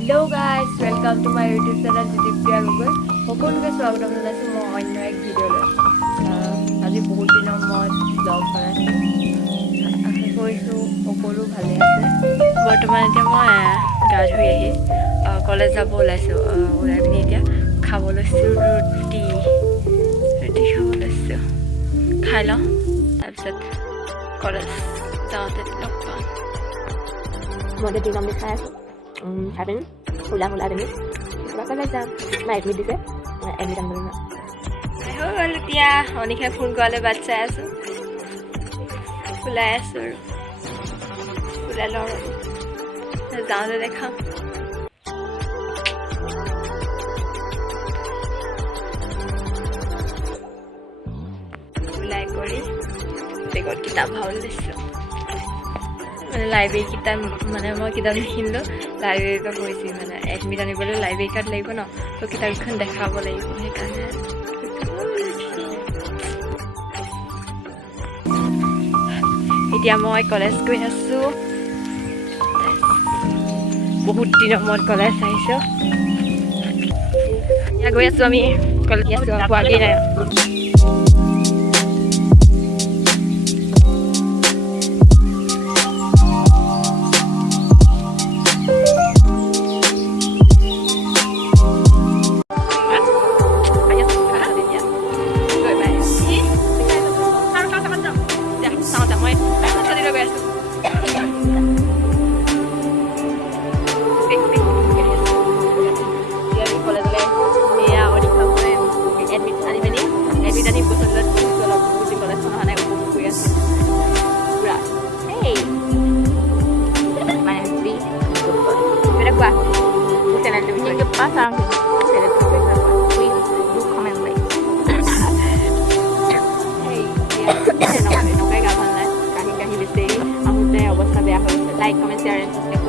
hello guys welcome to my YouTube channel Jitipriya Gogoi সকলোকে স্বাগতম জনাইছোঁ মই অন্য এক ভিডিঅ'লৈ আজি বহুত দিনৰ মূৰত ব্লগ বনাইছোঁ আশা কৰিছোঁ সকলো ভালে আছে বৰ্তমান এতিয়া মই গা ধুই আহি কলেজ যাব ওলাইছোঁ ওলাই পিনি এতিয়া খাব লৈছোঁ ৰুটি খাব লৈছোঁ খাই লওঁ তাৰপিছত কলেজ যাওঁতে লগ পাম মই এতিয়া দিন খাই আছোঁ খাই ফুলা পিনি কলেজ যাম মই এডমিট দিছে এডমিট আনিব যাম হৈ গ'ল এতিয়া অনিশাই ফোন কৰালে বাট চাই আছোঁ ওলাই আছোঁ আৰু ওলাই লওঁ আৰু যাওঁতে দেখাম ওলাই কৰি বেগত কিতাপ ভৰাবলৈ লৈছোঁ মানে লাইব্ৰেৰী কিতাপ মানে মই কিতাপ নিকিনিলোঁ লাইব্ৰেৰীৰ পৰা গৈছোঁ মানে এডমিট আনিবলৈ লাইব্ৰেৰী কাৰ্ড লাগিব ন তো কিতাপখন দেখাব লাগিব সেইকাৰণে এতিয়া মই কলেজ গৈ আছোঁ বহুত দিনৰ মূৰত কলেজ আহিছোঁ এতিয়া গৈ আছোঁ আমি কলেজ আছোঁ পোৱাগেই নাই pasang saya du comment like hey ya no kayak gak mana kahit bisa aku tayo basta biya ko like comment share and subscribe